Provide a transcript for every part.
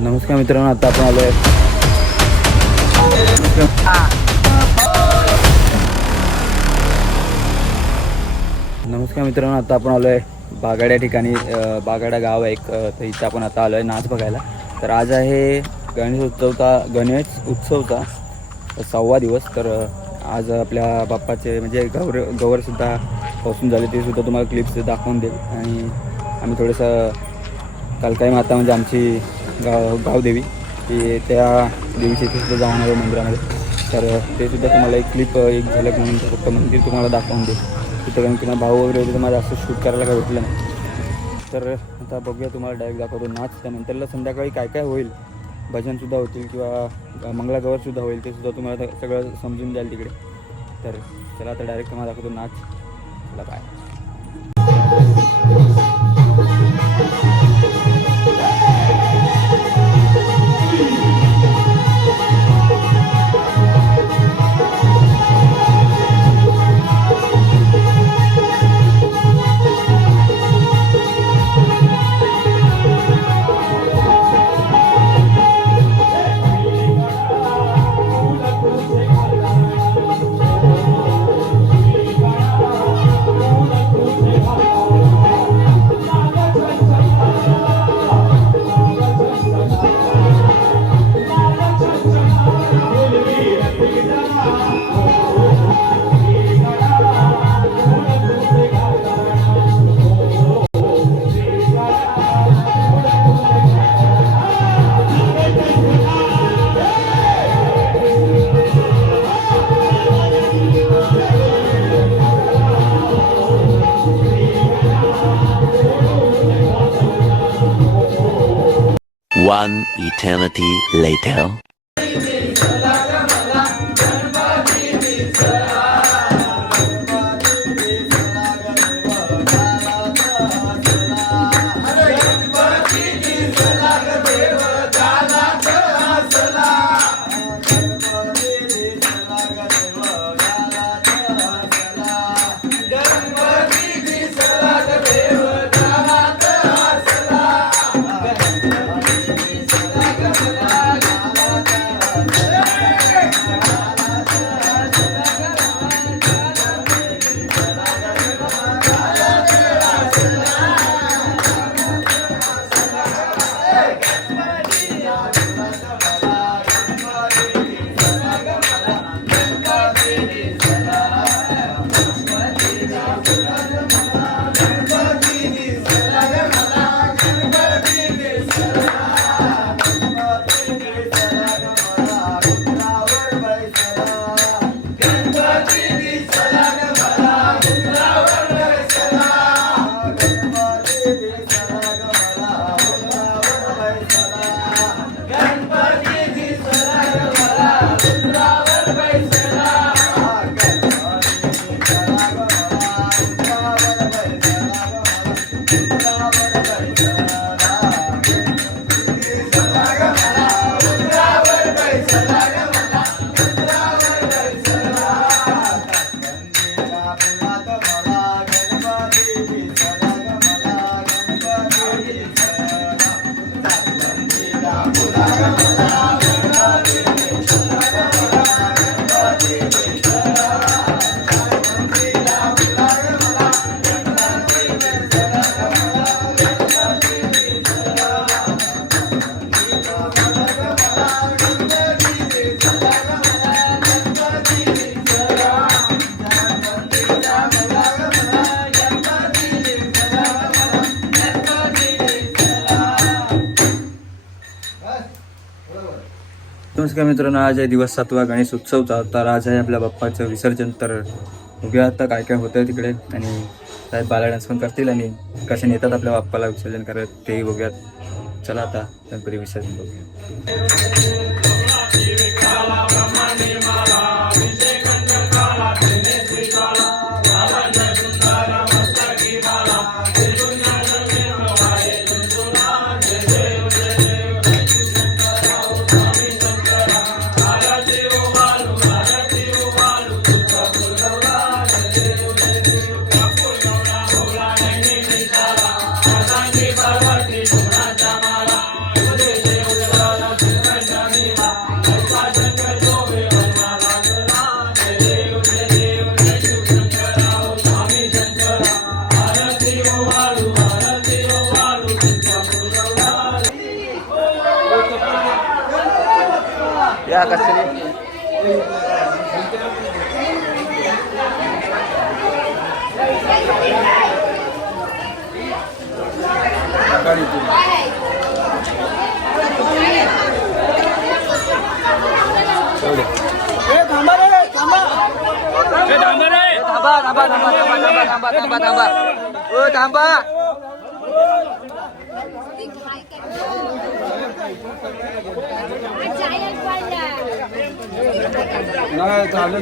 नमस्कार मित्रांनो आता आपण आलोय. नमस्कार मित्रांनो आता आपण आलोय आहे बागाड्या ठिकाणी बागाडा गाव आहे एक तर इथे आपण आता आलोय नाच बघायला. तर आज आहे गणेश उत्सवचा गणेश उत्सवचा सहावा दिवस. तर आज आपल्या बाप्पाचे म्हणजे गौर गौरसुद्धा पासून झाले ते सुद्धा तुम्हाला क्लिप्स दाखवून देईल. आणि आम्ही थोडंसं कालकाई माता म्हणजे आमची गाव गावदेवी की त्या देवीच्या इथे जाऊन आलो मंदिरामध्ये. तर ते सुद्धा तुम्हाला एक क्लिप एक झलक म्हणून फक्त मंदिर तुम्हाला दाखवून देईल. तिथं कारण की भाऊ वगैरे होते तर मला जास्त शूट करायला काय भेटलं नाही. तर आता बघूया तुम्हाला डायरेक्ट दाखवतो नाच. त्यानंतरला संध्याकाळी काय काय होईल भजनसुद्धा होतील किंवा मंगळागौरसुद्धा होईल ते सुद्धा तुम्हाला सगळं समजून जाईल तिकडे. तर चला आता डायरेक्ट तुम्हाला दाखवतो नाच. चला काय eternity later. नमस्कार मित्रांनो आज आहे दिवस सातवा गणेश उत्सवचा. तर आज आहे आपल्या बाप्पाचं विसर्जन. तर उभ्या आता काय काय होतं तिकडे. आणि साहेब बाला डान्स पण करतील आणि कसे नेतात आपल्या बाप्पाला विसर्जन करत तेही बघूयात. चला आता गणपती विसर्जन बघूया. या कसरी थांबा थांबा थांबा थांबा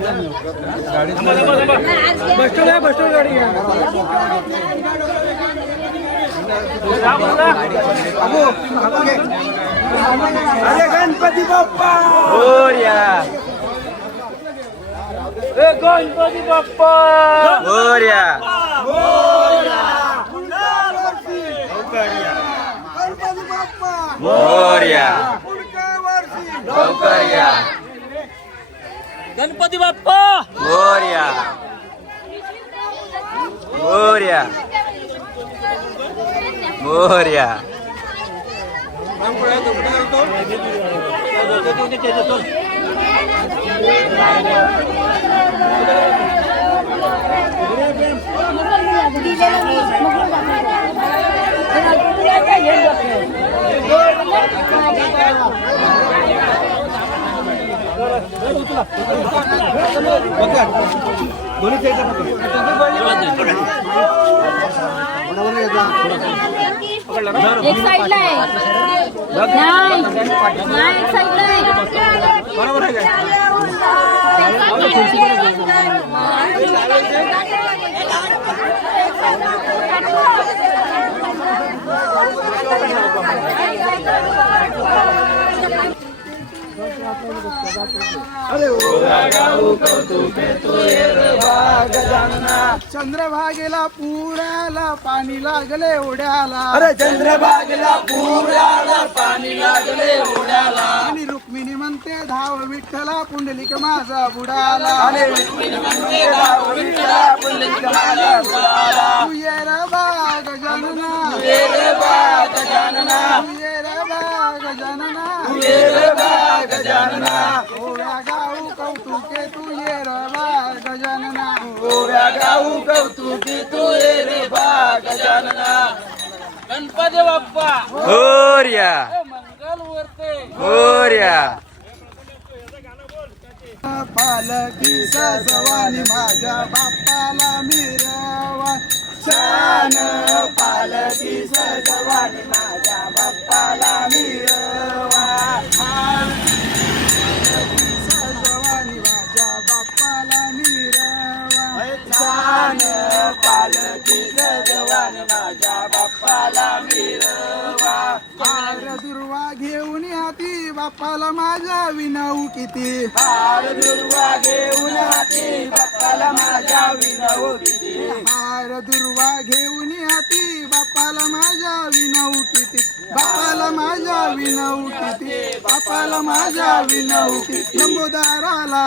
ओ थांबा अरे गणपती बाप्पा. गणपती बाप्पा मोरया. गणपती बाप्पा. मोरया. गणपती बाप्पा मोरया मोरया मोरया एक साईडला नाही. नाही एक साईडला आहे. चंद्रभागेला पुराला पाणी लागले उड्याला अरे चंद्रभागेला पुराला पाणी लागले उड्याला आणि रुक्मिणी म्हणते धाव विठ्ठला पुंडलिक माझा बुडाला. आणि रुक्मिणी म्हणते धाव विठ्ठला पुंडलिक माझा बुडाला. तू ये रे बा गजानना तू ये रे बा गजानना। ये गजानना। ओव्या गाऊ कौतुके तू ये रे बा गजानना। ओव्या गाऊ कौतुके तू ये रे बा गजानना। गणपती बाप्पा। मोरया मंगल वरते मोरया पालकी सजवानी माझ्या बाप्पाला मिरवा। छान पालकी सजवानी बाप्पाला माझ्या विनऊ किती हार दुर्वा घेऊन हाती बाप्पाला माझ्या विनऊ किती हार दुर्वा घेऊन हाती बाप्पाला माझ्या विनऊ किती बाप्पाला माझ्या विनऊ किती बाप्पाला माझ्या विनऊ किती लंबोदाराला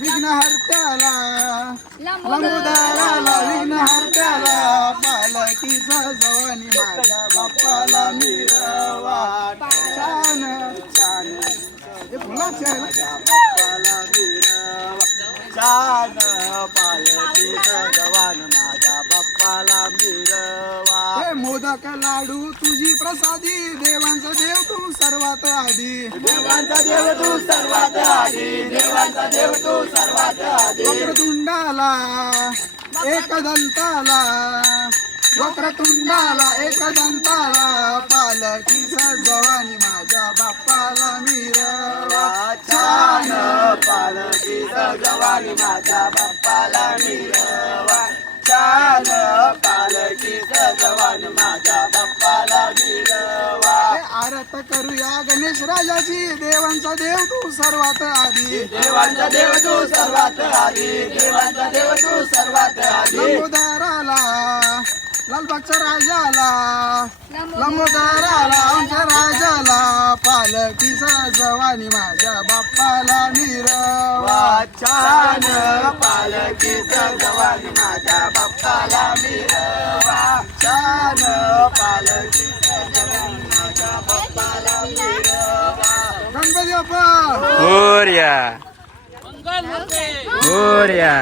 विघ्नहर्त्याला. लंबोदाराला विघ्नहर्त्याला. पालकी सजवानी माझ्या छान माझ्या बाप्पाला मिरवा हे मोदक लाडू तुझी प्रसादी देवांचा देव तू सर्वात आधी. देवांचा देव तू सर्वात आधी देवांचा देव तू सर्वात आधी. वक्रतुंडाला एकदंताला वक्रतुंडाला एकदंताला पालकी सजवानी माझ्या छान पालकी सजवानी माझ्या बाप्पाला मिरवा छान पालकी सजवान माझ्या बाप्पाला मिरवा आरत करूया गणेश राजाची देवांचा देव तू सर्वात आधी. देवांचा देव तू सर्वात आधी देवांचा देव तू सर्वात आधी. लंबोदाराला लालबागच्या राजाला लंबोदाराला आमच्या राजाला पालकी सजवानी माझ्या बाप्पाला मिरवा. छान पालकी सजवानी माझ्या बाप्पाला मिरवा. छान पालकी सजवानी माझ्या बाप्पाला मिरवा. गणपती बाप्पा. मोर्या मोर्या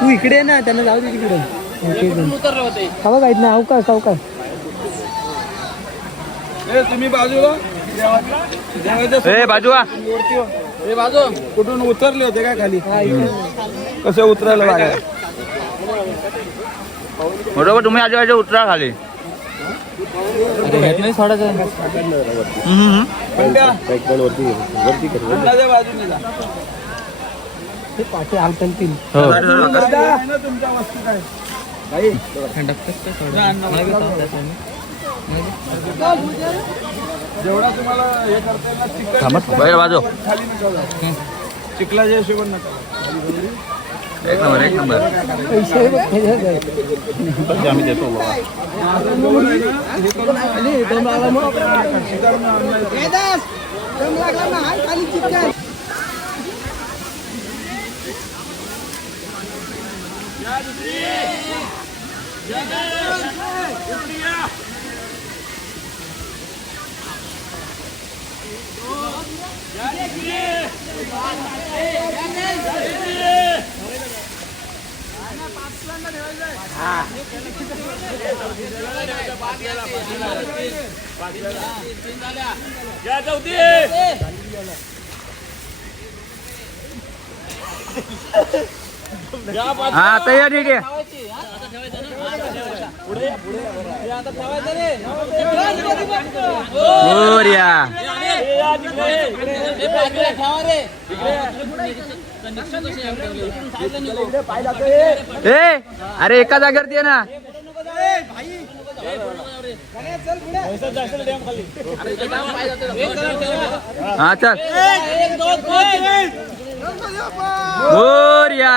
तू. इकडे ना त्यांना जाऊ दे तिकडे हवा काहीत ना अवकाश अवकाश तुम्ही बाजूला? ए बाजूवा हे. बाजू. कुठून उतरले होते काय खाली? कसे उतरायला बरोबर तुम्ही आजूबाजू उतरा खाली. हम्म. अंदाजे बाजूने जा। पाठी हालतील हो. आहे ना तुमच्या वस्तू काय? जेवढा तुम्हाला हे करता येईल ना चिकन बैल बाजू. खाली नका जाऊ. चिखलाच्या हिशोबाने नका. এক নম্বর এক নম্বর আমি যেত Yeah! एक नंबर हा आता या ठीक आहे. मोर्या ए अरे एका जागेवरती आहे ना. हा चल. बोर्या